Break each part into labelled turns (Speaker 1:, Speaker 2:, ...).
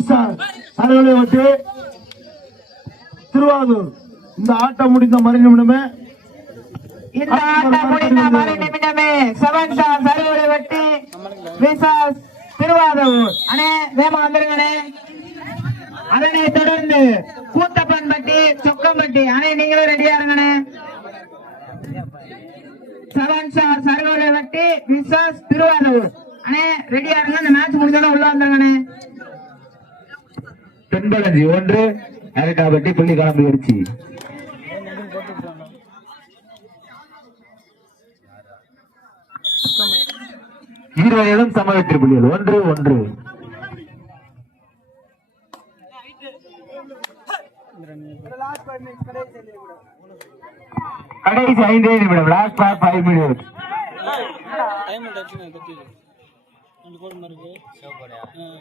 Speaker 1: தலைவலை வச்சு திருவாரூர். இந்த ஆட்டம் முடிந்த மறு நிமிடமே
Speaker 2: இந்த ஆட்டம் முடிந்த மறு நிமிடமே செவன் ஸ்டார் சருவரை வெட்டி விசாஸ் திருவாரூர். அண்ணே வேமா வந்துருங்கண்ணே. அதனை தொடர்ந்து கூத்தப்பன்பட்டி சொக்கம்பட்டி. அண்ணே நீங்களும் ரெடியா இருங்கண்ணே. செவன் ஸ்டார் வெட்டி விசாஸ் திருவாரூர். அண்ணே ரெடியா இருங்க. இந்த மேட்ச் முடிஞ்சோட உள்ள வந்துருங்கண்ணே.
Speaker 3: தென்பலஞ்சி ஒன்று அரட்டாபட்டி புள்ளி கிளம்பி அடிச்சு இருவரிடம் சம புள்ளிகள். ஒன்று ஒன்று. கடைசி ஐந்தே நிமிடம். Last for five minute
Speaker 4: time டச்சுன்னு கட்டி ரெண்டு கோடு இருக்கு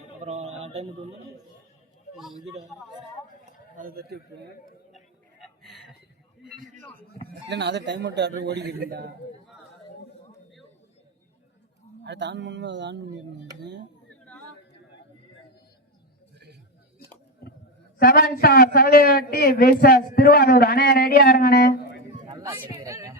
Speaker 4: அப்புறம் டைம் வந்து இதுடா அதை தட்டி விட்டுருங்க இல்லைண்ணா அதை டைம் அவுட் ஆர்டர் ஓடிக்கிட்டு இருந்தா அடுத்து ஆன் பண்ணும்போது அதை ஆன் பண்ணிருந்தேன்.
Speaker 2: செவன் விசாஸ் திருவாரூர் அண்ணே ரெடியா இருங்கண்ணே
Speaker 3: லாஸ்ட் ஃபோர் மினிட்ஸ்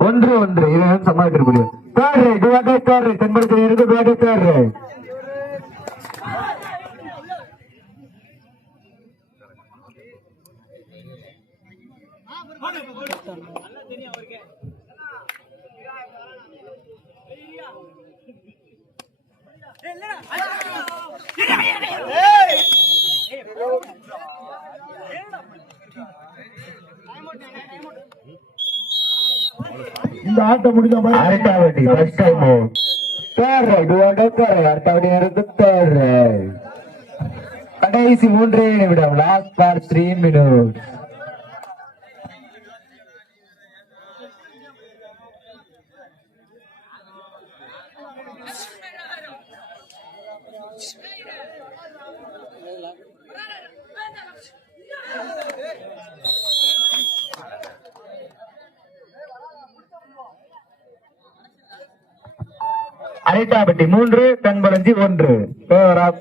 Speaker 3: ஒன்று ஒன்று. இருவரும் சமாளிக்க முடியும் தேர்ட் ரைட் பேட்டை தேர்ட் ரைட் தென்படுத்தி தெரியும் அவருக்கு தேர்ட் ரைட்
Speaker 1: இந்த ஆட்டம் முடிஞ்ச மறு
Speaker 3: அரட்டாவட்டி first time out third raid ஓட தேர்ட் அரட்டாவட்டி இருந்து தேர்ட் ரைட் கடைசி மூன்றே நிமிடம் லாஸ்ட் பார் த்ரீ மினிட்ஸ் அரட்டாவட்டி மூன்று தென்பலஞ்சி ஒன்று. பேவர் ஆஃப்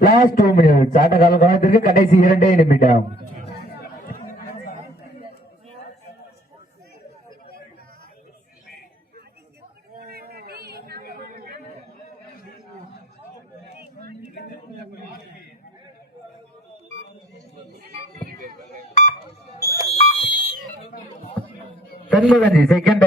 Speaker 3: லாஸ்ட் டூ மினிட்ஸ் ஆட்ட கால காலத்திற்கு கடைசி இரண்டே நிமிடம் தென்மகஞ்சி செகண்ட்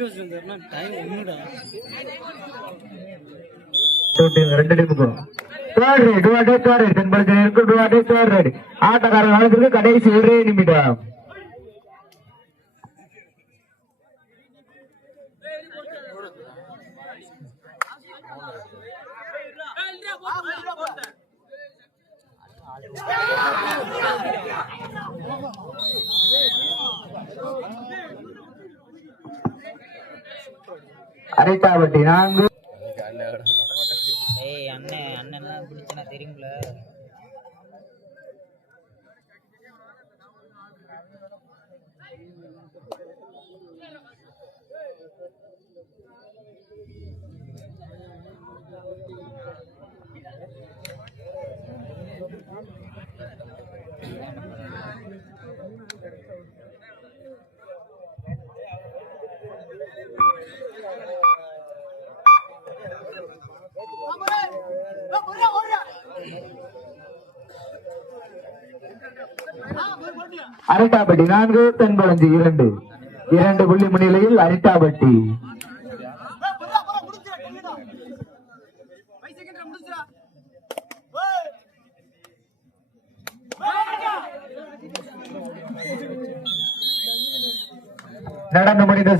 Speaker 3: டைம் அவுட்
Speaker 4: டைம் ஒண்ணுடா.
Speaker 3: ஷூட்டிங் ரெண்டு டீமுக்கும் தேர்ட் ரைட் டுவாடே தேர்ட் ரைட் தென்படுத்தி இருக்கும் தேர்ட் ரைட் காலத்திற்கு கடைசி ஒரே நிமிடம். அரைத்தாவட்டி நான்கு.
Speaker 5: பிடிச்சனா தெரியும்ல.
Speaker 3: அரிட்டாபட்டி நான்கு தென்பளஞ்சி இரண்டு. இரண்டு புள்ளி முன்னிலையில் அரிட்டாபட்டி. நடந்து முடிந்த